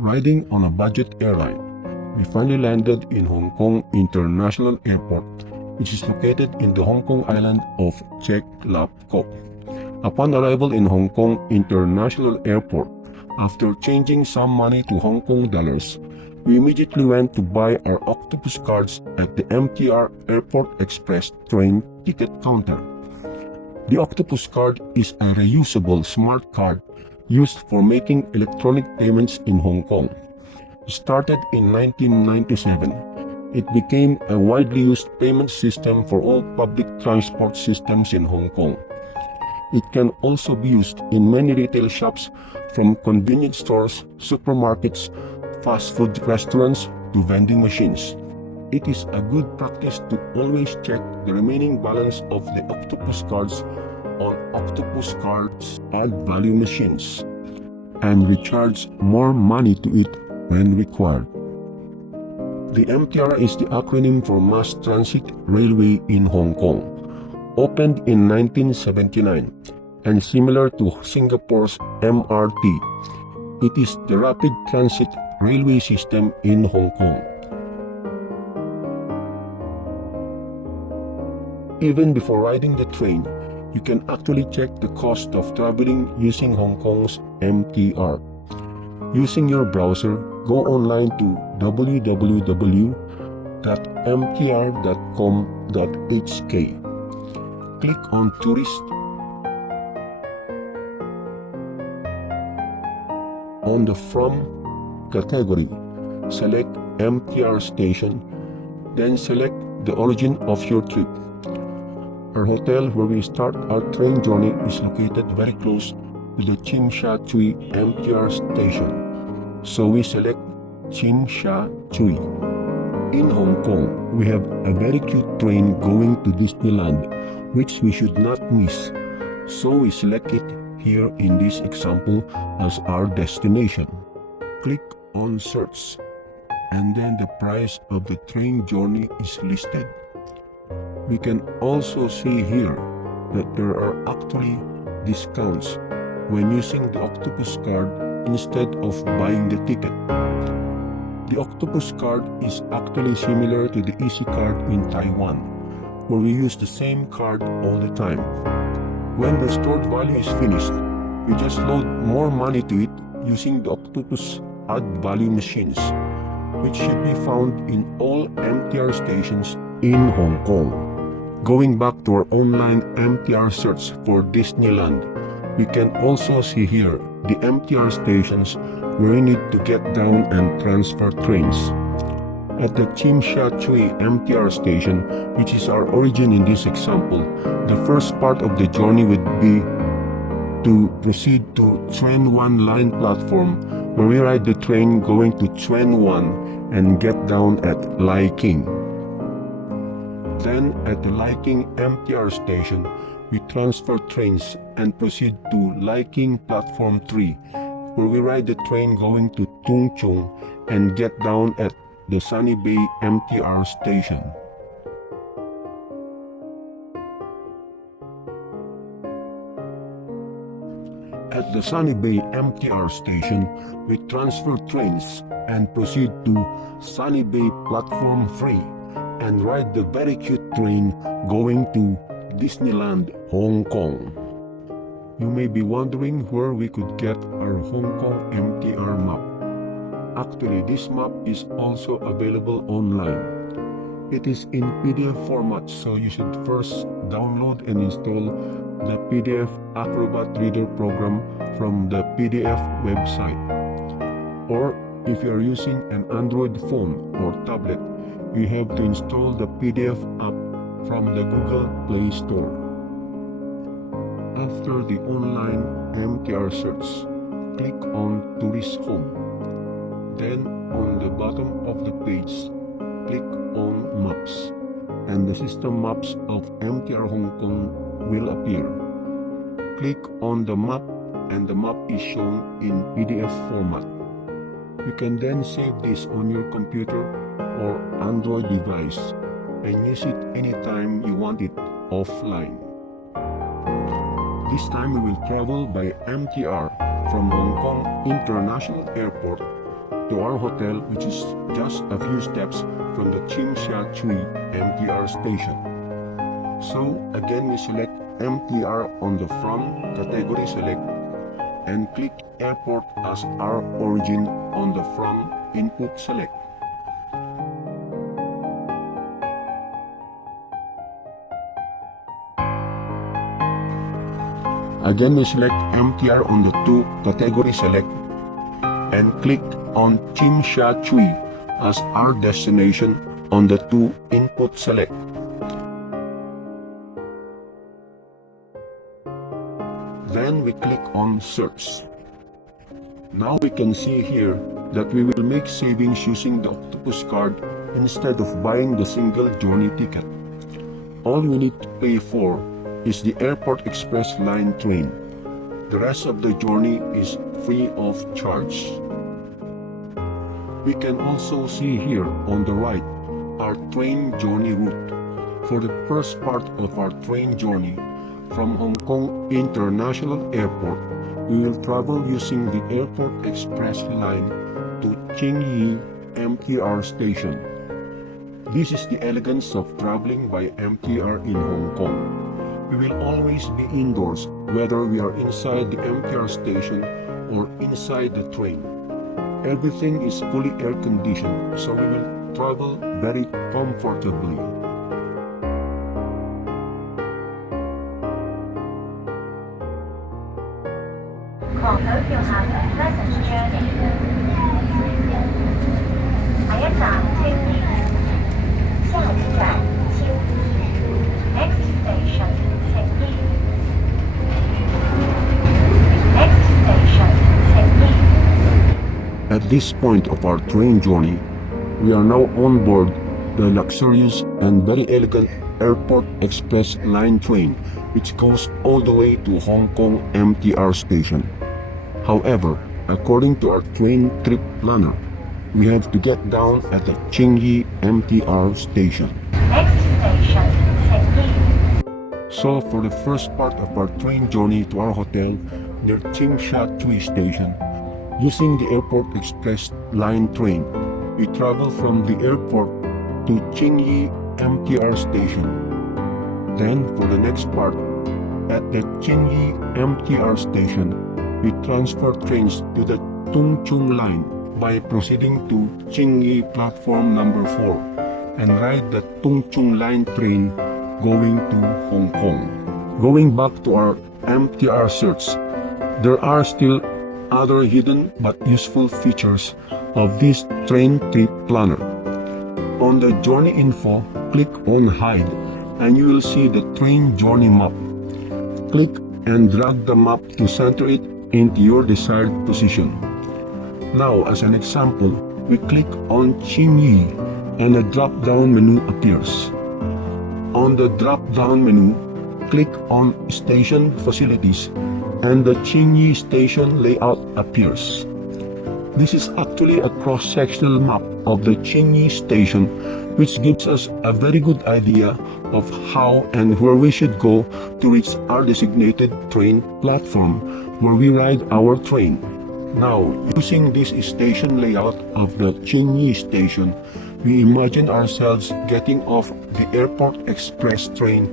Riding on a budget airline, we finally landed in Hong Kong International Airport, which is located in the Hong Kong island of Chek Lap Kok. Upon arrival in Hong Kong International Airport, after changing some money to Hong Kong dollars, we immediately went to buy our octopus cards at the MTR Airport Express train ticket counter. The octopus card is a reusable smart card used for making electronic payments in Hong Kong. Started in 1997, it became a widely used payment system for all public transport systems in Hong Kong. It can also be used in many retail shops, from convenience stores, supermarkets, fast food restaurants to vending machines. It is a good practice to always check the remaining balance of the octopus cards on octopus cards add value machines and recharge more money to it when required. The MTR is the acronym for Mass Transit Railway in Hong Kong. Opened in 1979 and similar to Singapore's MRT, it is the rapid transit railway system in Hong Kong. Even before riding the train, you can actually check the cost of traveling using Hong Kong's MTR. Using your browser, go online to www.mtr.com.hk. Click on Tourist. On the From category, select MTR station, then select the origin of your trip. Our hotel where we start our train journey is located very close to the Tsim Sha Tsui MTR station, so we select Tsim Sha Tsui. In Hong Kong, we have a very cute train going to Disneyland, which we should not miss, so we select it here in this example as our destination. Click on Search, and then the price of the train journey is listed. We can also see here that there are actually discounts when using the octopus card instead of buying the ticket. The octopus card is actually similar to the Easy card in Taiwan, where we use the same card all the time. When the stored value is finished, we just load more money to it using the octopus add value machines, which should be found in all MTR stations in Hong Kong. Going back to our online MTR search for Disneyland, we can also see here the MTR stations where you need to get down and transfer trains. At the Tsim Sha Tsui MTR station, which is our origin in this example, the first part of the journey would be to proceed to Tsuen Wan line platform, where we ride the train going to Tsuen Wan and get down at Lai King. Then at the Lai King MTR station, we transfer trains and proceed to Lai King Platform 3, where we ride the train going to Tung Chung and get down at the Sunny Bay MTR station. At the Sunny Bay MTR station, we transfer trains and proceed to Sunny Bay Platform 3 and ride the very cute train going to Disneyland, Hong Kong. You may be wondering where we could get our Hong Kong MTR map. Actually, this map is also available online. It is in PDF format, so you should first download and install the PDF Acrobat Reader program from the PDF website. Or if you are using an Android phone or tablet, you have to install the PDF app from the Google Play Store. After the online MTR search, click on Tourist Home. Then on the bottom of the page, click on Maps, and the system maps of MTR Hong Kong will appear. Click on the map and the map is shown in PDF format. You can then save this on your computer or Android device and use it anytime you want it offline. This time we will travel by MTR from Hong Kong International Airport to our hotel, which is just a few steps from the Chim Sha Tsui MTR station. So again, we select MTR on the From category select and click Airport as our origin on the From input select. Again, we select MTR on the To category select and click on Chim Sha Tsui as our destination on the To input select. Then we click on Search. Now we can see here that we will make savings using the Octopus card instead of buying the single journey ticket. All we need to pay for is the Airport Express line train. The rest of the journey is free of charge. We can also see here on the right our train journey route. For the first part of our train journey from Hong Kong International Airport, we will travel using the Airport Express line to Tsing Yi MTR station. This is the elegance of traveling by MTR in Hong Kong. We will always be indoors, whether we are inside the MTR station or inside the train. Everything is fully air conditioned, so we will travel very comfortably. Hope you have a pleasant journey. 下一站青衣，下一站青衣。Next station 青衣。Next station 青衣。 At this point of our train journey, we are now on board the luxurious and very elegant Airport Express line train, which goes all the way to Hong Kong MTR station. However, according to our train trip planner, we have to get down at the Tsing Yi MTR station. Next station Tsing Yi. So for the first part of our train journey to our hotel near Chim Sha Tsui station, using the Airport Express line train, we travel from the airport to Tsing Yi MTR station. Then for the next part, at the Tsing Yi MTR station, we transfer trains to the Tung Chung line by proceeding to Tsing Yi platform number 4 and ride the Tung Chung line train going to Hong Kong. Going back to our MTR search, there are still other hidden but useful features of this train trip planner. On the journey info, click on Hide and you will see the train journey map. Click and drag the map to center it into your desired position. Now, as an example, we click on Tsing Yi and a drop-down menu appears. On the drop-down menu, click on Station Facilities and the Tsing Yi station layout appears. This is actually a cross-sectional map of the Tsing Yi station, which gives us a very good idea of how and where we should go to reach our designated train platform where we ride our train. Now, using this station layout of the Tsing Yi station, we imagine ourselves getting off the Airport Express train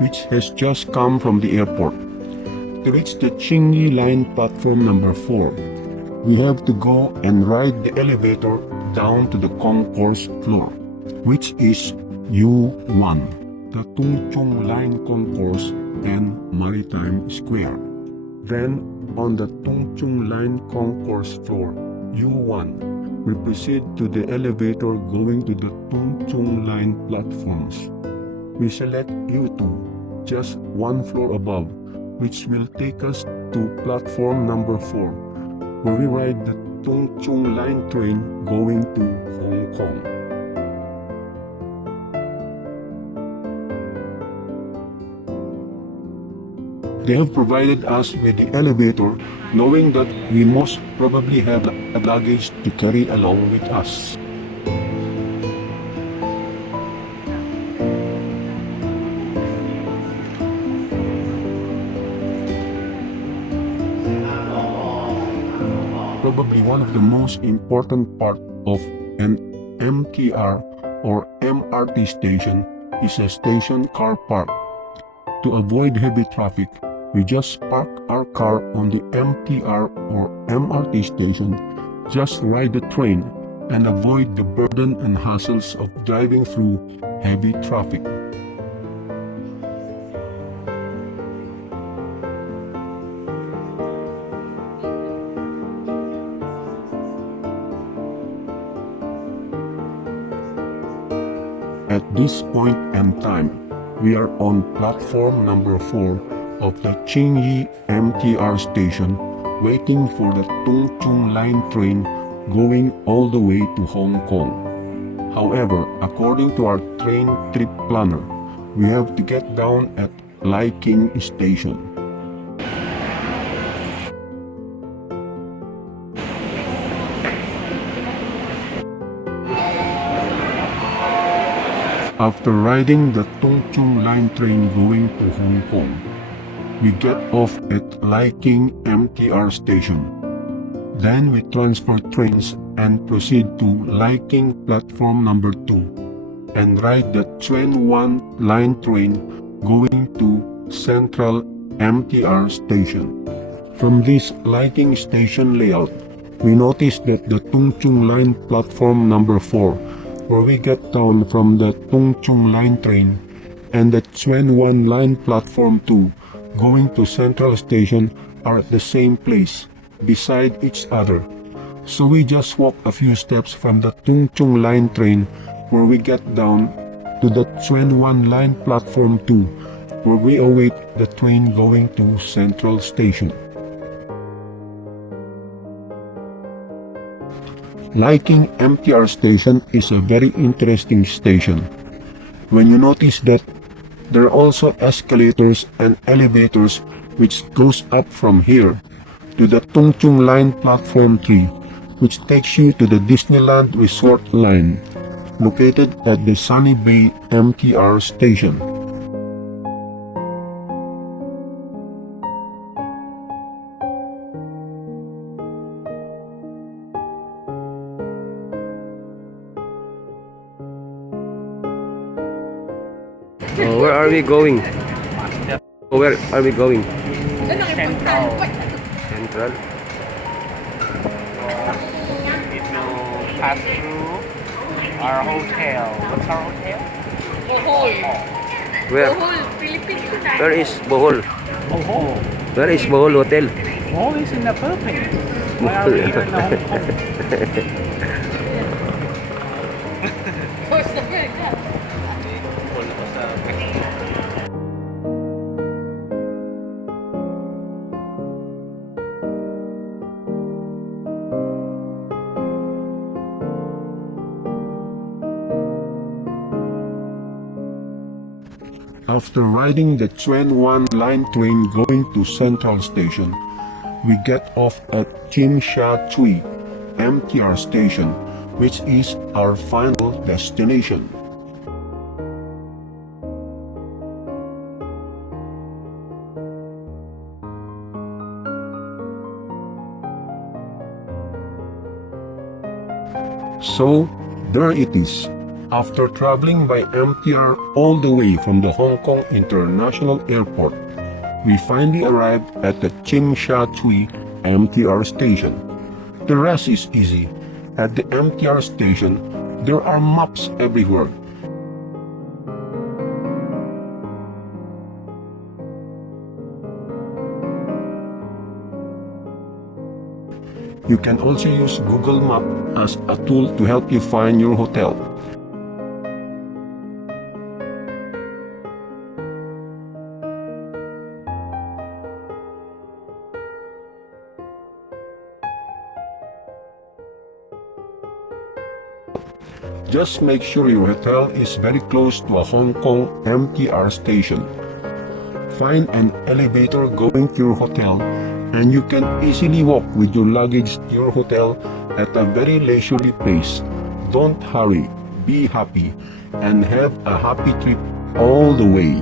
which has just come from the airport. To reach the Tsing Yi line platform number 4, we have to go and ride the elevator down to the concourse floor, which is U1, the Tung Chung line concourse and Maritime Square. Then, on the Tung Chung line concourse floor, U1, we proceed to the elevator going to the Tung Chung line platforms. We select U2, just one floor above, which will take us to platform number 4, where we ride the Tung Chung line train going to Hong Kong. They have provided us with the elevator, knowing that we most probably have a luggage to carry along with us. probably one of the most important part of an MTR or MRT station is a station car park. To avoid heavy traffic, we just park our car on the MTR or MRT station, just ride the train, and avoid the burden and hassles of driving through heavy traffic. At this point in time, we are on platform number 4 of the Qingyi MTR station, waiting for the Tung Chung line train going all the way to Hong Kong. However, according to our train trip planner, we have to get down at Lai King station. After riding the Tung Chung line train going to Hong Kong, we get off at Lai King MTR station. Then we transfer trains and proceed to Lai King platform number 2 and ride the Tuen Wan line train going to Central MTR station. From this Lai King station layout, we notice that the Tung Chung line platform number 4, where we get down from the Tung Chung line train, and the Tuen Wan line platform 2 going to Central Station are at the same place, beside each other. So we just walk a few steps from the Tung Chung line train where we get down to the Tuen Wan line platform 2 where we await the train going to Central Station. Lai King MTR station is a very interesting station. When you notice that there are also escalators and elevators which goes up from here to the Tung Chung line platform 3, which takes you to the Disneyland Resort line, located at the Sunny Bay MTR station. Where are we going? Where are we going? Central. Central. It will pass through our hotel. What's our hotel? Bohol. Where? Bohol, Philippines. Where is Bohol? Bohol. Where is Bohol Hotel? Bohol is in the Philippines. Why are we here in the Hong Kong? Costa Rica. After riding the Tuen Wan line train going to Central Station, we get off at Tsim Sha Tsui MTR station, which is our final destination. So, there it is. After traveling by MTR all the way from the Hong Kong International Airport, we finally arrived at the Tsim Sha Tsui MTR station. The rest is easy. At the MTR station, there are maps everywhere. You can also use Google Maps as a tool to help you find your hotel. Just make sure your hotel is very close to a Hong Kong MTR station. Find an elevator going to your hotel, and you can easily walk with your luggage to your hotel at a very leisurely pace. Don't hurry, be happy, and have a happy trip all the way.